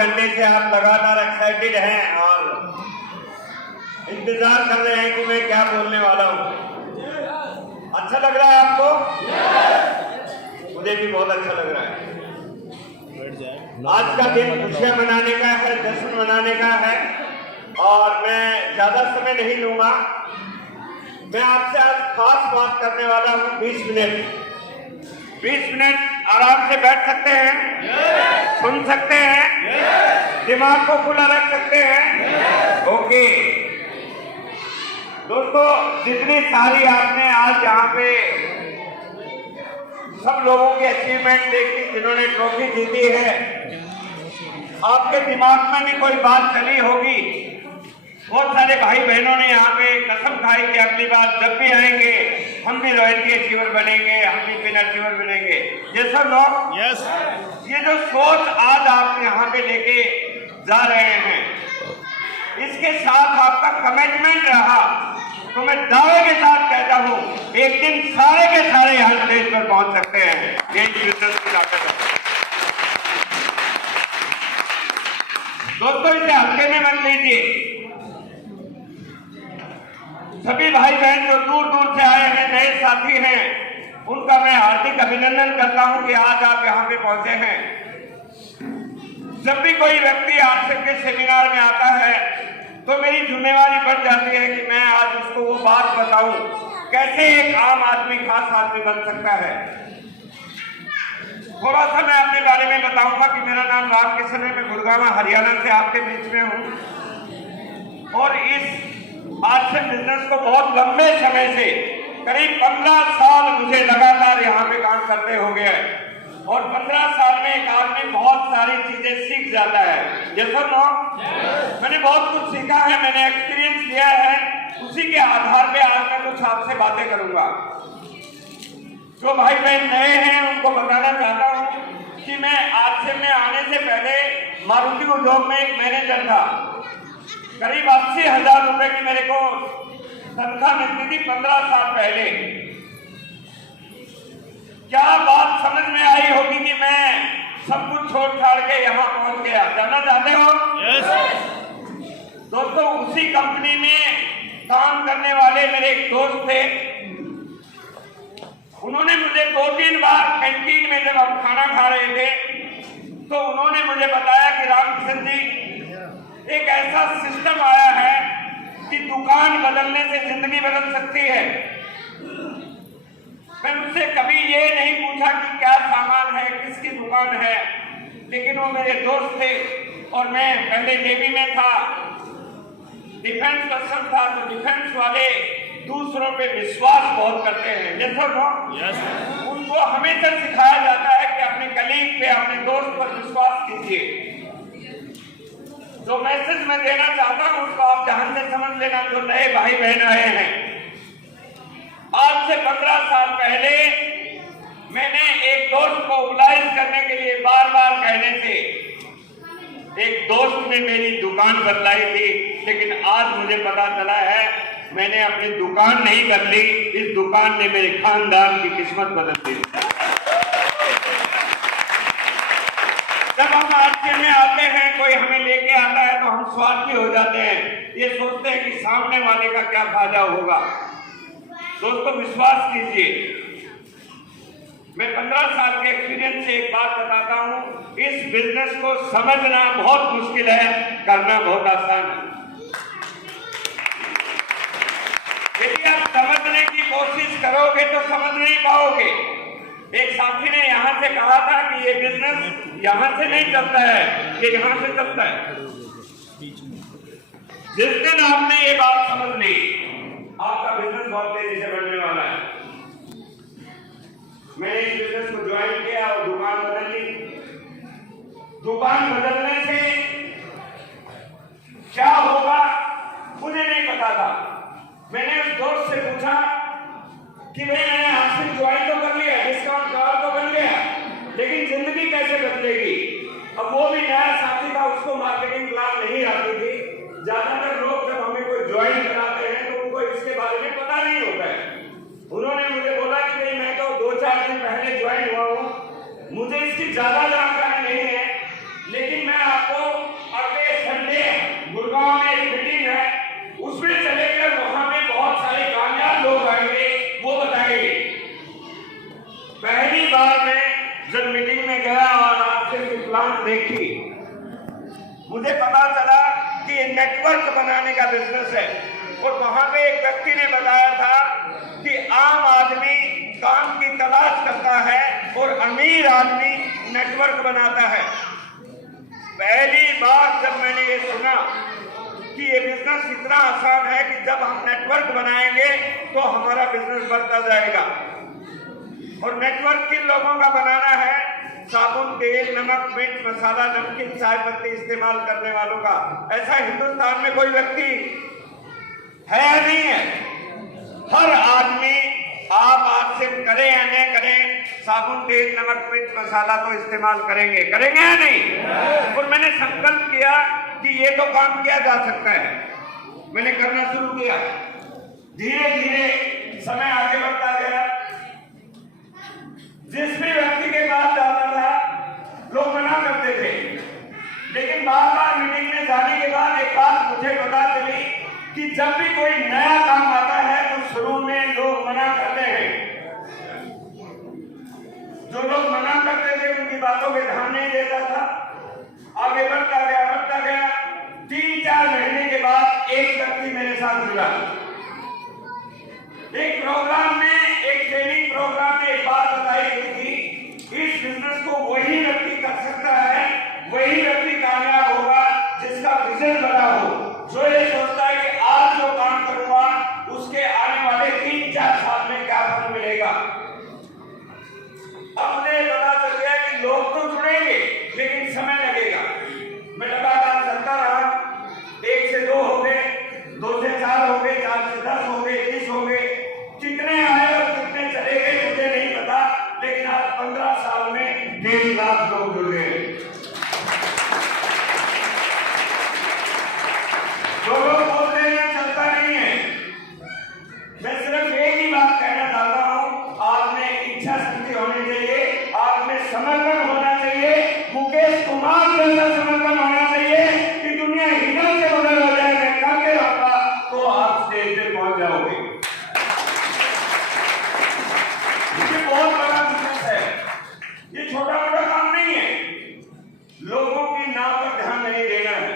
घंटे से आप लगातार एक्साइटेड हैं और इंतजार कर रहे हैं कि मैं क्या बोलने वाला हूँ। अच्छा लग रहा है आपको? मुझे भी बहुत अच्छा लग रहा है। आज का दिन खुशियां मनाने का है, जश्न मनाने का है और मैं ज्यादा समय नहीं लूंगा। मैं आपसे आज खास बात करने वाला हूँ। 20 मिनट आराम से बैठ सकते हैं, सुन सकते हैं, दिमाग को खुला रख सकते हैं। ओके दोस्तों, जितनी सारी आपने आज यहाँ पे सब लोगों की अचीवमेंट देखी, जिन्होंने ट्रॉफी जीती है, आपके दिमाग में भी कोई बात चली होगी। बहुत सारे भाई बहनों ने यहाँ पे कसम खाई कि अगली बार जब भी आएंगे हम भी रॉयल्टी अचीवर बनेंगे, हम भी पिन अचीवर बनेंगे। ये सब लोग ये जो सोच आज आप यहाँ पे लेके जा रहे हैं, इसके साथ आपका कमिटमेंट रहा तो मैं दावे के साथ कहता हूँ एक दिन सारे के सारे यहाँ स्टेज पर पहुंच सकते हैं। यही बिजनेस की ताकत है दोस्तों, इसे हल्के में मत लीजिए। सभी भाई बहन जो दूर दूर से आए हैं, नए साथी हैं, उनका मैं हार्दिक अभिनंदन करता हूं कि आज आप यहां पे पहुंचे हैं। जब भी कोई व्यक्ति आपसे के सेमिनार में आता है तो मेरी जिम्मेवारी बढ़ जाती है कि मैं आज उसको वो बात बताऊं कैसे एक आम आदमी खास आदमी बन सकता है। थोड़ा सा मैं अपने बारे में बताऊंगा कि मेरा नाम रामकिशन है, मैं गुड़गांव हरियाणा से आपके बीच में हूं और इस आर्ट्स बिजनेस को बहुत लंबे समय से करीब 15 साल मुझे लगातार यहाँ पे काम करते हो गया है और 15 साल में एक आदमी बहुत सारी चीजें सीख जाता है। जैसा मैंने बहुत कुछ सीखा है, मैंने एक्सपीरियंस लिया है, उसी के आधार पे आज मैं कुछ आपसे बातें करूंगा। जो भाई बहन नए हैं उनको बताना चाहता हूँ कि मैं आर्ट्स में आने से पहले मारुति उद्योग में एक मैनेजर था। करीब 80,000 रुपए की मेरे को तनख्वाह मिलती थी 15 साल पहले। क्या बात समझ में आई होगी कि मैं सब कुछ छोड़ छाड़ के यहाँ पहुंच गया। जानना चाहते हो? दोस्तों, उसी कंपनी में काम करने वाले मेरे एक दोस्त थे, उन्होंने मुझे 2-3 बार कैंटीन में जब हम खाना खा रहे थे तो उन्होंने मुझे बताया कि रामकिशन जी, एक ऐसा सिस्टम आया है कि दुकान बदलने से जिंदगी बदल सकती है। मैं उनसे कभी ये नहीं पूछा कि क्या सामान है, किसकी दुकान है, लेकिन वो मेरे दोस्त थे और मैं पहले नेवी में था, डिफेंस पर्सन था, तो डिफेंस वाले दूसरों पे विश्वास बहुत करते हैं। जैसा उनको हमेशा सिखाया जाता है कि अपने कलीग पे, अपने दोस्त पर विश्वास कीजिए। जो मैसेज मैं देना चाहता हूं उसको आप ध्यान से समझ लेना। जो नए भाई बहन आए हैं, आज से 15 साल पहले मैंने एक दोस्त को मोबिलाइज करने के लिए बार बार कहने से एक दोस्त ने मेरी दुकान बदलाई थी, लेकिन आज मुझे पता चला है मैंने अपनी दुकान नहीं बदली, इस दुकान ने मेरे खानदान की किस्मत बदल दी। जब हम आर्ट्स में आते हैं, कोई हमें लेके आता है तो हम स्वार्थी हो जाते हैं, ये सोचते हैं कि सामने वाले का क्या फायदा होगा। दोस्तों, विश्वास कीजिए, मैं 15 साल के एक्सपीरियंस से एक बात बताता हूं, इस बिजनेस को समझना बहुत मुश्किल है, करना बहुत आसान है। यदि आप समझने की कोशिश करोगे तो समझ नहीं पाओगे। एक साथी ने यहाँ से कहा था कि ये बिजनेस यहाँ से नहीं चलता है, ये यहाँ से चलता है। जिस दिन आपने ये बात समझ ली, आपका बिजनेस बहुत तेजी से बढ़ने वाला है। मैंने इस बिजनेस को ज्वाइन किया और दुकान बदल ली। दुकान बदलने से क्या होगा मुझे नहीं पता था। मैंने उस दोस्त से पूछा कि भाई मैंने आपसे ज्वाइन तो कर लिया, डिस्काउंट कार्ड तो बन गया, लेकिन जिंदगी कैसे बदलेगी। अब वो भी नया साथी था, उसको मार्केटिंग प्लान नहीं आती थी। ज्यादातर लोग जब हमें कोई ज्वाइन कराते हैं तो उनको इसके बारे में पता नहीं होता है। उन्होंने मुझे बोला कि भाई मैं तो 2-4 दिन पहले ज्वाइन हुआ हूँ, मुझे इसकी ज्यादा जानकारी नहीं है, लेकिन मैं आपको कि ये नेटवर्क बनाने का बिजनेस है। और वहां पे एक व्यक्ति ने बताया था कि आम आदमी काम की तलाश करता है और अमीर आदमी नेटवर्क बनाता है। पहली बार जब मैंने ये सुना कि ये बिजनेस इतना आसान है कि जब हम नेटवर्क बनाएंगे तो हमारा बिजनेस बढ़ता जाएगा। और नेटवर्क किन लोगों का बनाना है? साबुन, तेल, नमक, मिर्च, मसाला, नमकीन, चाय पत्ती इस्तेमाल करने वालों का। ऐसा हिंदुस्तान में कोई व्यक्ति है या नहीं है? हर आदमी, आप आज से करें या न करें, साबुन, तेल, नमक, मिर्च, मसाला तो इस्तेमाल करेंगे या नहीं? और मैंने संकल्प किया कि ये तो काम किया जा सकता है। मैंने करना शुरू किया। धीरे धीरे समय आगे बढ़ता गया। जिस भी व्यक्ति के पास जाता था लोग मना करते थे, लेकिन बार बार मीटिंग में जाने के बाद एक बात मुझे पता चली कि जब भी कोई नया काम आता है तो शुरू में लोग मना करते हैं। जो लोग मना करते थे उनकी बातों पे ध्यान नहीं देता था। आगे बढ़ता गया। 3-4 महीने के बाद एक व्यक्ति मेरे साथ जुड़ा। एक प्रोग्राम में, एक ट्रेनिंग प्रोग्राम में एक बात बताई गई थी, इस बिजनेस को वही व्यक्ति कर सकता है, वही व्यक्ति कामयाब होगा जिसका विजन बड़ा हो, जो ये सोचता है कि आज जो काम करूंगा उसके आने वाले 3-4 साल में क्या फल मिलेगा। अब मुझे पता चल गया कि लोग तो जुड़ेंगे लेकिन समय लगेगा। मैं लगातार चलता रहा। 1 से 2 हो गए, 2 से 4 हो गए, 4 से 10 हो गए, 20 हो गए। कितने आए और कितने चले गए मुझे नहीं पता, लेकिन आज 15 साल में 1.5 लाख लोग जुड़ गए। जो लोग बोलते हैं चलता नहीं है, मैं सिर्फ एक ही बात कहना चाहता हूं, आप में इच्छा शक्ति होनी चाहिए, आप में समर्पण होना चाहिए। मुकेश कुमार जैसा समर्पण होना चाहिए कि दुनिया हिम्मत से बदल हो जाए, मैं करके रहूंगा तो आप स्टेज पे पहुंच जाओगे। बहुत बड़ा बिजनेस है, ये छोटा मोटा काम नहीं है। लोगों की नाम पर ध्यान नहीं देना है।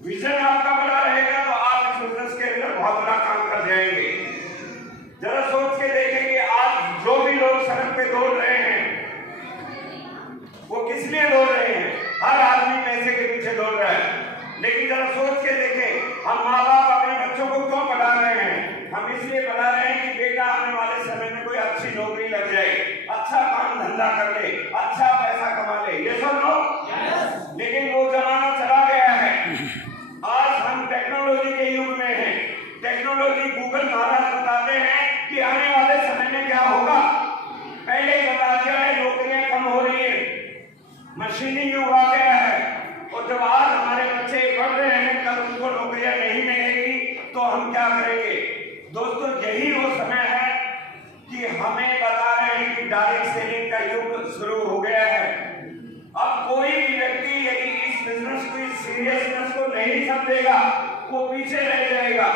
विजन आपका बड़ा रहेगा तो आप इस बिजनेस के अंदर बहुत बड़ा काम कर जाएंगे। जरा सोच के देखेंगे, आज जो भी लोग सड़क पे दौड़ रहे हैं वो किस लिए दौड़ रहे हैं? हर आदमी पैसे के पीछे दौड़ रहा है, लेकिन जरा सोच के देखें, हम माँ बाप अपने बच्चों को क्यों पढ़ा रहे हैं? हम इसलिए पढ़ा रहे हैं कि बेटा आने वाले समय में कोई अच्छी नौकरी लग जाए, अच्छा काम धंधा कर ले, अच्छा पैसा कमा ले। ये सब लोग, लेकिन वो जमाना चला गया है। आज हम टेक्नोलॉजी के युग में हैं। टेक्नोलॉजी, गूगल महाराज बताते हैं कि आने वाले समय में क्या होगा। पहले ही बता दिया है, नौकरियां कम हो रही है, मशीनी युग आ गया है। और जब आज हमारे बच्चे पढ़ रहे हैं, कल उनको नौकरियां नहीं मिलेगी तो हम क्या करेंगे? दोस्तों, यही वो समय है कि हमें बता रहे हैं कि डायरेक्ट सेलिंग का युग शुरू हो गया है। अब कोई भी व्यक्ति यदि इस बिजनेस की सीरियसनेस को नहीं समझेगा वो पीछे रह जाएगा।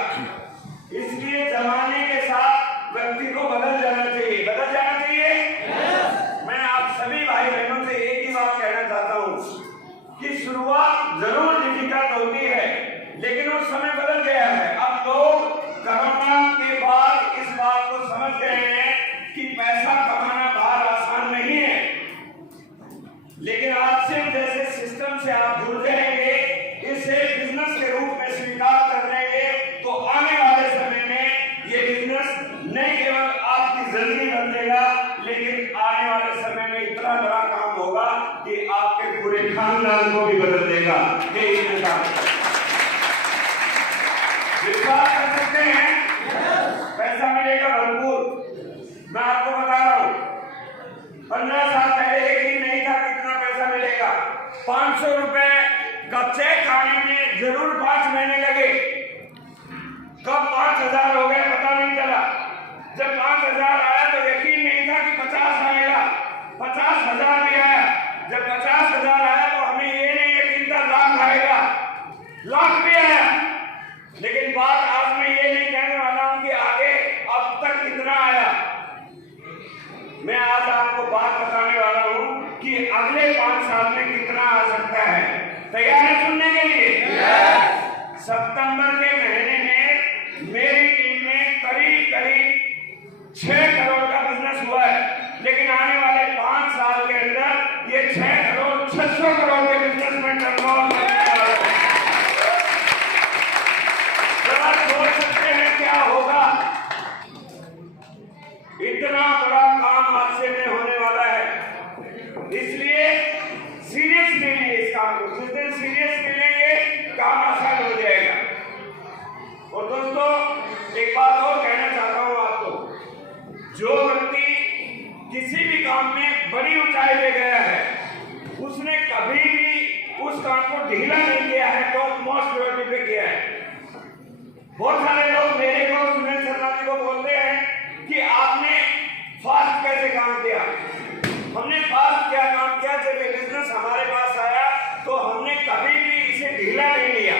इसलिए जमाने के साथ व्यक्ति को बदल जाना चाहिए। मैं आप सभी भाई बहनों से एक ही बात कहना चाहता हूँ कि शुरुआत जरूर डिफिकल्ट होती है, लेकिन वो समय बदल गया है। अब लोग कोरोना के बाद इस बात को समझ गए हैं कि पैसा कमाना बाहर आसान नहीं है, लेकिन आज से जैसे सिस्टम से आप जुड़ जाएंगे, इसे बिजनेस के रूप में स्वीकार कर लेंगे, तो आने वाले समय में ये बिजनेस न केवल आपकी जिंदगी बदलेगा, लेकिन आने वाले समय में इतना बड़ा काम होगा कि आपके पूरे खानदान को भी बदल देगा। विश्वास कर सकते हैं? पैसा मिलेगा भरपूर। मैं आपको बता रहा हूँ, 15 साल पहले यकीन नहीं था कितना पैसा मिलेगा। 500 रुपए का चेक आने में जरूर 5 महीने लगे। कब 5000 हो गए पता नहीं चला। जब 5000 आया तो यकीन नहीं था कि 50 आएगा। 50,000 भी आया। जब 50,000 आया तो हमें ये नहीं यकीन था लाख आएगा। लाख भी आया। लेकिन बात आज मैं ये नहीं कहने वाला हूं कि आगे अब तक कितना आया। मैं आज आपको बात बताने वाला हूं कि अगले 5 साल में कितना आ सकता है। तैयार है सुनने के लिए? सितंबर के महीने में मेरी टीम में करीब 6 करोड़ का बिजनेस हुआ है, लेकिन आने वाले 5 साल के अंदर ये 6 करोड़ 600 करोड़ के बिजनेस में टर्नओवर करने वाला है। जरा सोच सकते हैं क्या होगा। इतना बड़ा काम आज से में होने वाला है, इसलिए सीरियस लीजिए इस काम को। जिस दिन सीरियस लेंगे काम आसान हो जाएगा। और दोस्तों, एक बात और कहना चाहता हूं आपको, जो व्यक्ति किसी भी काम में बड़ी ऊंचाई पे गया है, उसने कभी भी उस काम को ढीला नहीं किया है, टॉप मोस्ट प्रायोरिटी पे किया है। बहुत सारे लोग मेरे को, सुनील शर्मा जी को बोलते हैं कि आपने फास्ट कैसे काम किया। हमने फास्ट क्या काम किया, जब ये बिजनेस हमारे पास आया तो हमने कभी भी इसे ढीला नहीं लिया।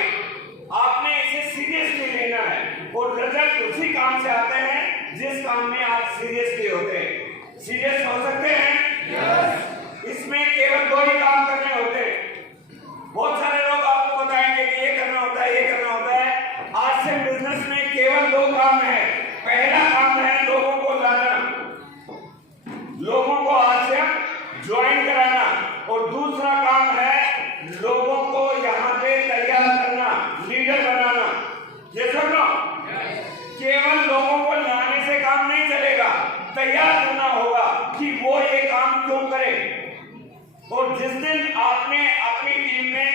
आपने इसे सीरियसली लेना है और रिजल्ट उसी काम से आते हैं जिस काम में आप सीरियसली होते हैं। सीरियस हो सकते हैं? yes. इसमें केवल 2 ही काम करने होते हैं। बहुत सारे लोग आपको बताएंगे कि ये करना होता है, ये करना होता है। आज से बिजनेस में केवल 2 काम है। पहला काम है लोगों को लाना, लोगों को आज से ज्वाइन कराना, और दूसरा काम है लोगों को यहाँ पे तैयार करना, लीडर बनाना। ये सब लो, केवल लोगों को लाने से काम नहीं चलेगा, तैयार करना होगा कि वो ये काम क्यों करे। और जिस दिन आपने अपनी टीम में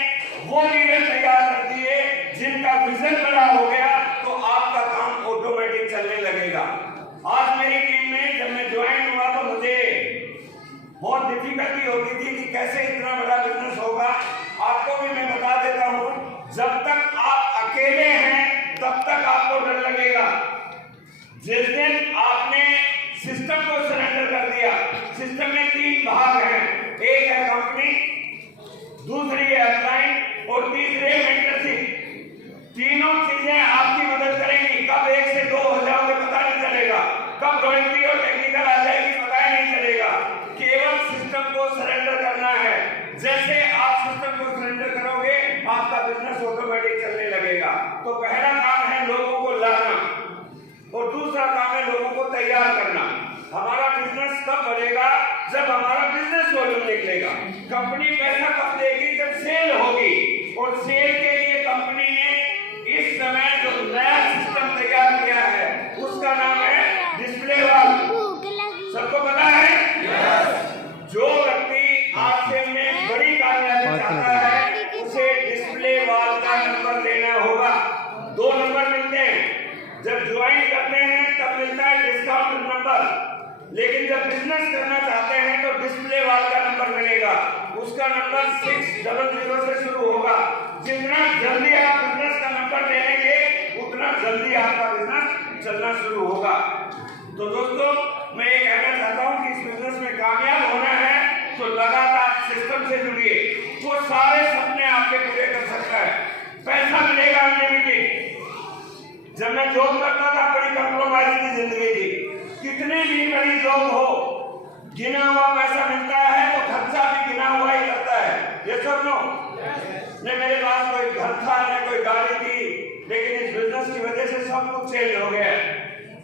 वो लीडर तैयार कर दिए जिनका विजन बड़ा हो गया, तो आपका काम ऑटोमेटिक चलने लगेगा। आज मेरी टीम में जब मैं ज्वाइन हुआ तो मुझे बहुत डिफिकल्टी होती थी कि कैसे इतना बड़ा बिजनेस होगा। आपको भी मैं बता देता हूं, जब तक आप अकेले हैं तब तक आपको डर लगेगा। जिस दिन आपने सिस्टम को सरेंडर कर दिया, सिस्टम में 3 भाग हैं, एक है कंपनी, दूसरी है अपलाइन और तीसरी है मेंटरशिप। तीनों चीजें आपकी मदद करेंगी। कब 1 से 2 हो जाओगे पता नहीं चलेगा, कब रॉयल्टी और टेक्निकल आ जाएगी पता ही नहीं चलेगा। केवल सिस्टम को सरेंडर करना है। जैसे आप सिस्टम को सरेंडर करोगे, आपका बिजनेस ऑटोमेटिक चलने लगेगा। तो पहला काम है लोगों को लाना और दूसरा काम है लोगों को तैयार करना। हमारा बिजनेस तब बढ़ेगा जब हमारा बिजनेस वॉल्यूम निकलेगा। कंपनी पैसा कब देगी? जब सेल होगी। और सेल के लिए कंपनी ने इस समय जो नया सिस्टम तैयार किया है उसका नाम है डिस्प्ले वॉल। सबको पता है? जो व्यक्ति आपसे में बड़ी कामयाबी चाहता है उसे डिस्प्ले वॉल का नंबर लेना होगा। 2 नंबर मिलते हैं, जब ज्वाइन करते हैं तब मिलता है डिस्काउंट नंबर, लेकिन जब बिजनेस करना चाहते हैं तो डिस्प्ले वॉल का नंबर मिलेगा। उसका नंबर 600 से शुरू होगा। जितना जल्दी आप बिजनेस का नंबर ले लेंगे उतना जल्दी आपका बिजनेस चलना शुरू होगा। तो दोस्तों, मैं ये कहना चाहता हूं कि इस बिजनेस में कामयाब होना है तो लगातार सिस्टम से जुड़िए। वो सारे सपने आपके पूरे कर सकता है। पैसा मिलेगा अनलिमिटेड। जब मैं जॉब करता था बड़ी कंप्रोमाइज की जिंदगी थी। कितनी भी बड़ी जॉब हो, गिना हुआ पैसा मिलता है तो खर्चा भी गिना हुआ ही करता है। ये सब लो, न मेरे पास कोई घर था न कोई गाड़ी थी, लेकिन इस बिजनेस की वजह से सब कुछ चेंज हो गया।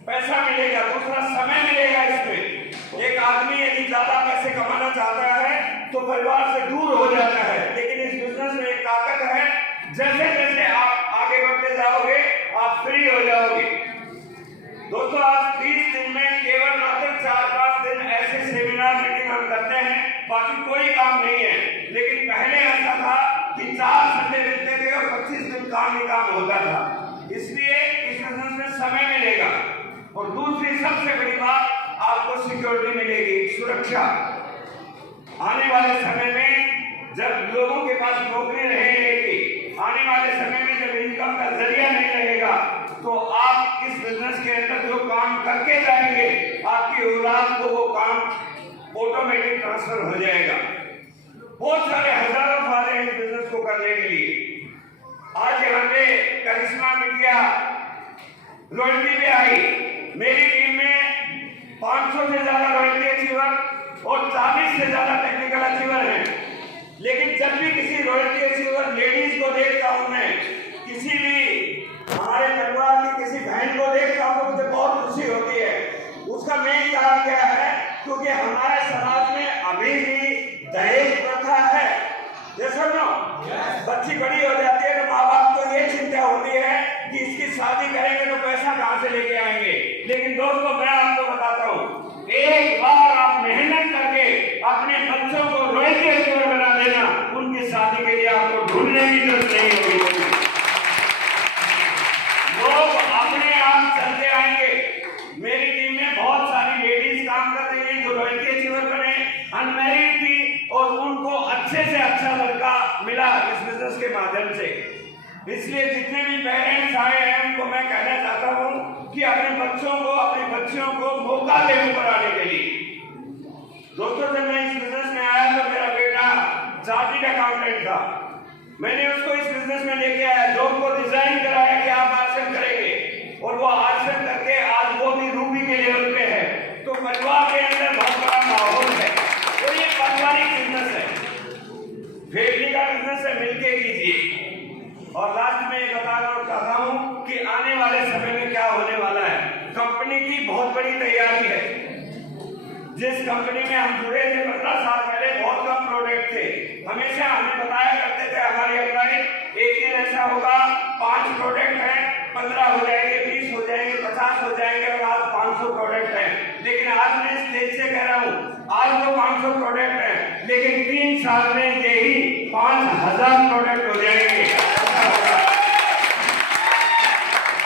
पैसा मिलेगा, दूसरा समय मिलेगा। इसमें एक आदमी यदि ज्यादा पैसे कमाना चाहता है तो परिवार से दूर हो जाता है, लेकिन इस बिजनेस में एक ताकत है। जैसे जैसे आप आगे बढ़ते जाओगे आप फ्री हो जाओगे। दोस्तों, आज 20 दिन में केवल मात्र 4-5 दिन ऐसे सेमिनार मीटिंग हम करते हैं, बाकी कोई काम नहीं है। लेकिन पहले ऐसा था कि 4 संडे मिलते थे और 25 दिन काम ही काम होता था। इसलिए इस बिजनेस में समय मिलेगा और दूसरी सबसे बड़ी बात, आपको सिक्योरिटी मिलेगी, सुरक्षा। आने वाले समय में जब लोगों के पास नौकरी रहेगी, आने वाले समय में जब इनकम का जरिया नहीं रहेगा, तो आप इस बिजनेस के अंदर जो काम करके जाएंगे, आपकी औलाद को वो काम ऑटोमेटिक ट्रांसफर हो जाएगा। बहुत सारे हजारों फायदे हैं इस बिजनेस को करने के लिए। आज यहाँ पे करिश्मा मीडिया रॉयल्टी पे आई। मेरी टीम में 500 से ज्यादा रॉयल्टी अचीवर और 40 से ज्यादा टेक्निकल अचीवर हैं। लेकिन जब भी किसी रॉयल्टी अचीवर लेडीज को देखता हूं मैं, किसी भी इसलिए जितने भी पेरेंट्स आए हैं उनको मैं कहना चाहता हूं कि अपने बच्चों को, अपनी बच्चियों को मौका दे ऊपर आने के लिए। दोस्तों, जब मैं इस बिजनेस में आया तो मेरा बेटा चार्टर्ड अकाउंटेंट था। मैंने उसको इस बिजनेस में लेके आया, जॉब को डिजाइन कराया कि आप आर्सन करेंगे, और वो आर्सन करके आज वो भी रूबी के लेवल पे है। तो परिवार के अंदर बहुत बड़ा माहौल है, और ये पारिवारिक बिजनेस है, फैमिली का बिजनेस है, मिलके कीजिए। और लास्ट में ये बताना चाहता हूँ कि आने वाले समय में क्या होने वाला है। कंपनी की बहुत बड़ी तैयारी है। जिस कंपनी में हम जुड़े थे 15 साल पहले, बहुत कम प्रोडक्ट थे। हमेशा हमें बताया करते थे हमारे एम्प्लॉय, एक दिन ऐसा होगा 5 प्रोडक्ट हैं, 15 हो जाएंगे, 20 हो जाएंगे, 50 हो जाएंगे, और आज 500 प्रोडक्ट हैं। लेकिन आज मैं स्टेज से कह रहा हूँ, आज तो 500 प्रोडक्ट हैं, लेकिन 3 साल में यही 5000 प्रोडक्ट हो जाएंगे।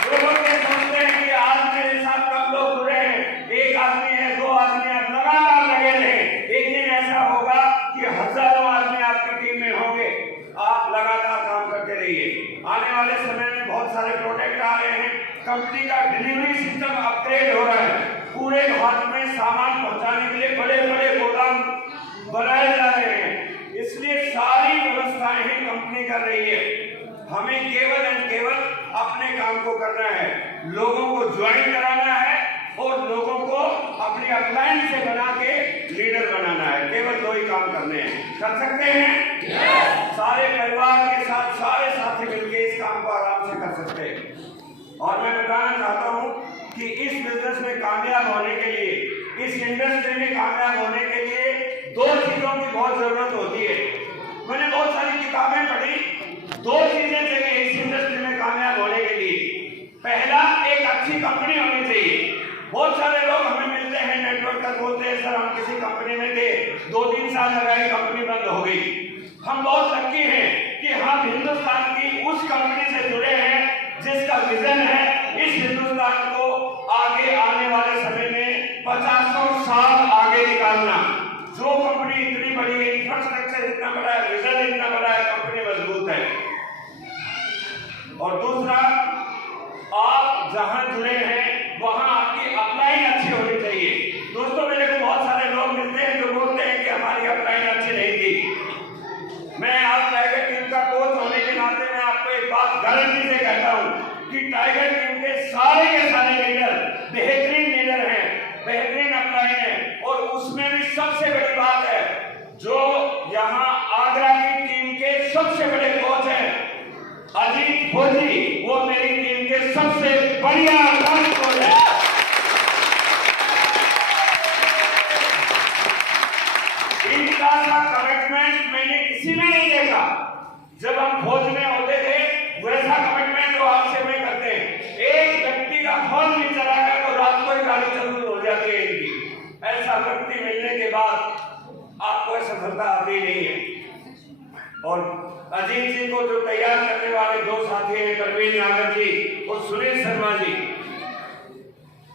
जो लोग ये सोचते हैं कि आज मेरे साथ कम लोग जुड़े हैं, 1 आदमी है, 2 आदमी है, लगातार लगे रहे, एक दिन ऐसा होगा कि हजारों आदमी आपकी टीम में होंगे। आप लगातार काम करते रहिए। आने वाले समय में बहुत सारे प्रोडक्ट आ रहे हैं। कंपनी का डिलीवरी सिस्टम अपग्रेड हो रहा है। पूरे भारत में सामान पहुंचाने के लिए बड़े बड़े गोदाम बनाए जा रहे हैं। इसलिए सारी व्यवस्थाएं ही कंपनी कर रही है। हमें केवल एंड केवल अपने काम को करना है, लोगों को ज्वाइन कराना है और लोगों को अपनी अपलाइन से बना के लीडर बनाना है। केवल 2 ही काम करने हैं। कर सकते हैं? सारे परिवार के साथ, सारे साथी मिलकर इस काम को आराम से कर सकते हैं। और मैं बताना चाहता हूं कि इस बिजनेस में कामयाब होने के लिए, इस इंडस्ट्री में कामयाब होने के लिए 2 चीजों की बहुत जरूरत होती है। मैंने बहुत सारी किताबें पढ़ी, 2 चीजें चाहिए इस इंडस्ट्री में कामयाब होने के लिए। पहला, एक अच्छी कंपनी होनी चाहिए। बहुत सारे लोग हमें मिलते हैं, नेटवर्क पर बोलते हैं, सर हम किसी कंपनी में थे, 2-3 साल लगाए, कंपनी बंद हो गई। हम बहुत लकी हैं कि हम हिंदुस्तान की उस कंपनी से जुड़े हैं जिसका विजन है इस हिंदुस्तान को आगे आने वाले समय में 50 साल आगे निकालना। जो कंपनी इतनी बड़ी है, इंफ्रास्ट्रक्चर इतना बड़ा है, विजन इतना बड़ा है, कंपनी मजबूत है। और दूसरा, आप जहां जुड़े हैं वहां आपकी अपलाइन अच्छी होनी चाहिए। दोस्तों, मेरे को बहुत सारे लोग मिलते हैं जो बोलते हैं कि हमारी अपलाइन अच्छी नहीं थी। मैं आज टाइगर टीम का कोच होने के नाते मैं आपको एक बात गारंटी से कहता हूं कि टाइगर टीम के सारे लीडर बेहतरीन लीडर हैं, बेहतरीन अपलाइन है। और उसमें भी सबसे बड़ी बात है, जो यहाँ आगरा की टीम के सबसे बड़े कोच हैं अजीत फौजी, वो मेरी टीम के सबसे बढ़िया कोच है। इनका कमिटमेंट मैंने किसी में नहीं देखा। जब हम फौज में होते थे वैसा कमिटमेंट वो आपसे में करते हैं। एक व्यक्ति का फोन नहीं चलाएगा तो रात को ही गाड़ी चालू हो जाती है इनकी। ऐसा व्यक्ति मिलने के बाद आपको सफलता आती नहीं है। और अजीत जी को जो तैयार करने वाले 2 साथी हैं, परवीन नागर जी और सुनील शर्मा जी,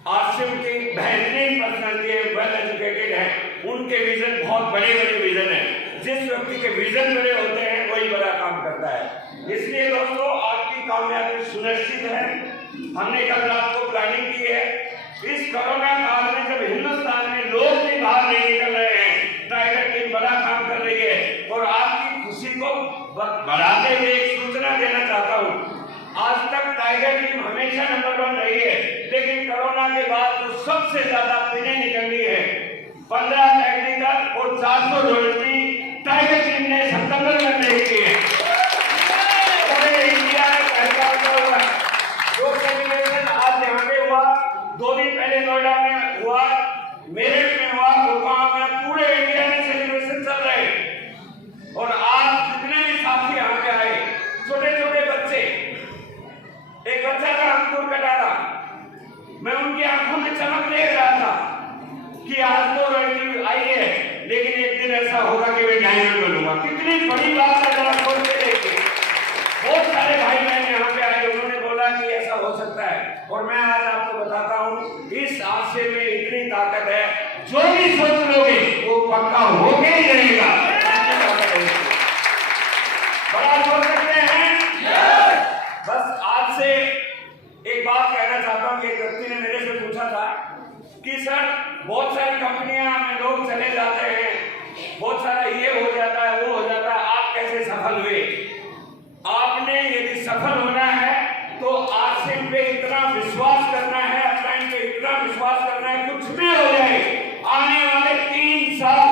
आसिम की बेहतरीन पर्सनालिटी है, वेल एजुकेटेड है, उनके विजन बहुत बड़े बड़े विजन है। जिस व्यक्ति के विजन बड़े होते हैं वही बड़ा काम करता है। इसलिए दोस्तों, आपकी कामयाबी सुनिश्चित है। हमने कल रात को प्लानिंग की है। इस कोरोना काल में जब हिंदुस्तान में लोग भी बाहर नहीं निकल रहे हैं, टाइगर टीम बड़ा काम कर रही है। और आपकी खुशी को बढ़ाते हुए एक सूचना देना चाहता हूँ। आज तक टाइगर टीम हमेशा नंबर 1 रही है, लेकिन कोरोना के बाद जो सबसे ज्यादा पिने निकलनी है, 15 टेक्निकल और 400 ज्वेलरी टाइगर टीम ने सितंबर में तय की है। पूरे इंडिया में पहला हुआ है। जो सेलिब्रेशन आज यहाँ पे हुआ, 2 दिन पहले नोएडा में हुआ, मेरठ में हुआ, गुड़गांव में, पूरे इंडिया में सेलिब्रेशन चल रहे हैं। और आज जितने भी साथी यहाँ पे आए, छोटे छोटे बच्चे, एक बच्चा था अंकुर कटारा, मैं उनकी आंखों में चमक देख रहा था कि आज तो रॉयल्टी आई है, लेकिन एक दिन ऐसा होगा कि मैं डायमंड बनूंगा। कितनी बड़ी बात है, जरा सोच के देखिए। बहुत सारे भाई बहन यहाँ पे आए, उन्होंने बोला कि ऐसा हो सकता है। और मैं आज आपको बताता हूँ, इस आशय में इतनी ताकत है, जो भी सोच लोगे वो पक्का होके ही रहेगा। बड़ा सोच सकते हैं। पे इतना विश्वास करना है, अपलाइन पे इतना विश्वास करना है, कुछ भी हो जाए आने वाले 3 साल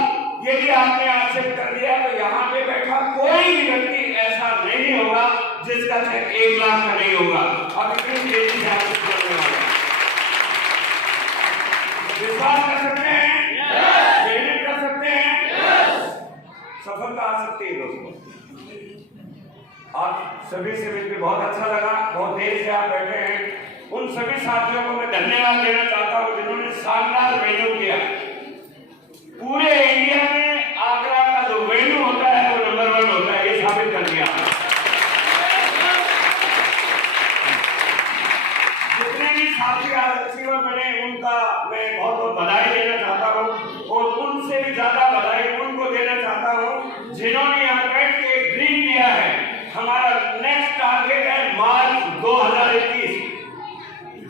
यदि आपने एक्सेप्ट कर दिया तो यहाँ पे बैठा कोई भी व्यक्ति ऐसा नहीं होगा जिसका चेक 1 लाख का नहीं होगा। अब इतनी तेजी से एक्सेप्ट करने वाला विश्वास कर सकते हैं, मेहनत कर सकते हैं, सफलता आ सकती है दोस्तों। आप सभी से मिलकर बहुत अच्छा लगा, बहुत देर से आप बैठे हैं। उन सभी साथियों को मैं धन्यवाद देना चाहता हूं जिन्होंने शानदार वेन्यू किया। पूरे इंडिया में आगरा का जो वेन्यू होता है वो नंबर 1 होता है, ये साबित कर दिया। जितने भी साथी आज मैंने उनका मैं बहुत बहुत बधाई देना चाहता हूं और उनसे भी ज्यादा बधाई उनको देना चाहता हूं जिन्होंने यहाँ बैठ के ड्रीम किया है। हमारा नेक्स्ट टारगेट है मार्च 2021।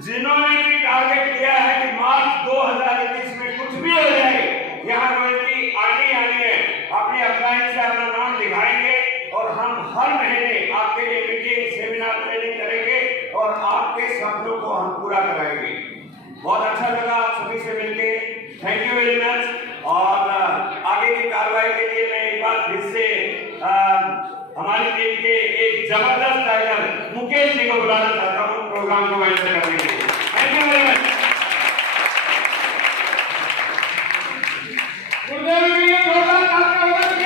जिन्होंने भी टारगेट किया है कि मार्च 2021 में कुछ भी हो जाए यहाँ रोयल्टी आनी है, अपने अप्लाइन से अपना नाम दिखाएंगे और हम हर महीने आपके लिए मीटिंग सेमिनार ट्रेनिंग करेंगे और आपके सपनों को हम पूरा कराएंगे। बहुत अच्छा लगा आप सभी से मिलके, थैंक यू वेरी मच। और आगे की कार्रवाई के लिए मैं एक बार फिर से हमारी टीम के एक जबरदस्त टाइगर मुकेश जी को बुलाना चाहता हूँ प्रोग्राम को वैसे करने के लिए।